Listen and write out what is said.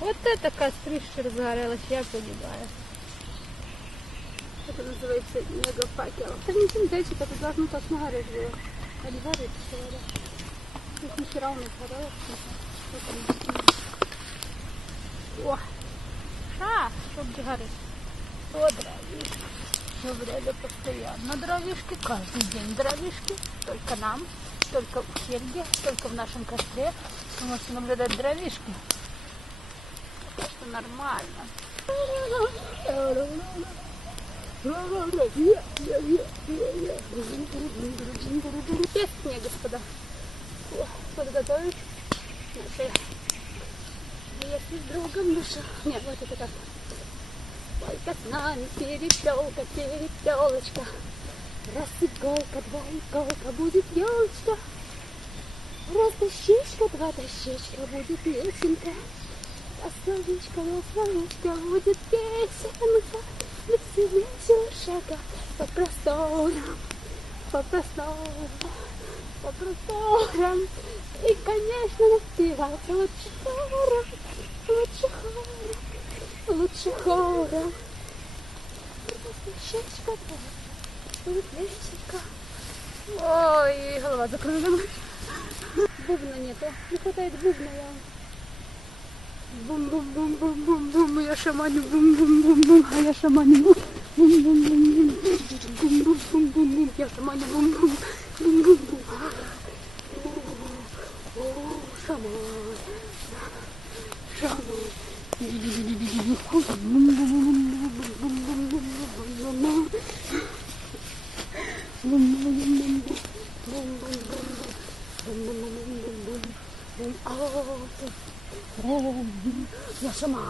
Вот это кострище разгорелось, я понимаю. Это называется мегафакел. Это не синтетик, это должно точно гореть было. А не горит, что ли? Тут ни хера у нас горело. О! Чтоб гореть. О, дровишки. Все время постоянно дровишки, каждый день дровишки. Только нам, только в Хельге, только в нашем костре. Вы можете наблюдать дровишки. Так что нормально. Песня, господа. Подготовить наши. Если с другом душа. Нет, вот это так. Только с нами перепелка, перепелочка. Раз иголка, два иголка, будет елочка. Раз дощечка, два дощечка, будет песенка. А словечко, будет песенка. Веселее шага по просторам, по просторам, по просторам. И, конечно, напевать лучше хором, лучше хором, лучше хором. Дощечка, два, будет песенка. Ой, голова закрыла. Бубна нету, не хватает бубна. Бум-бум-бум-бум-бум-бум, я шаманю, бум-бум-бум-бум, а я шаманю, бум-бум-бум-бум, бум-бум-бум-бум, я шаманю, бум-бум, бум-бум-бум. О, шаман, шаман, Yaşaman.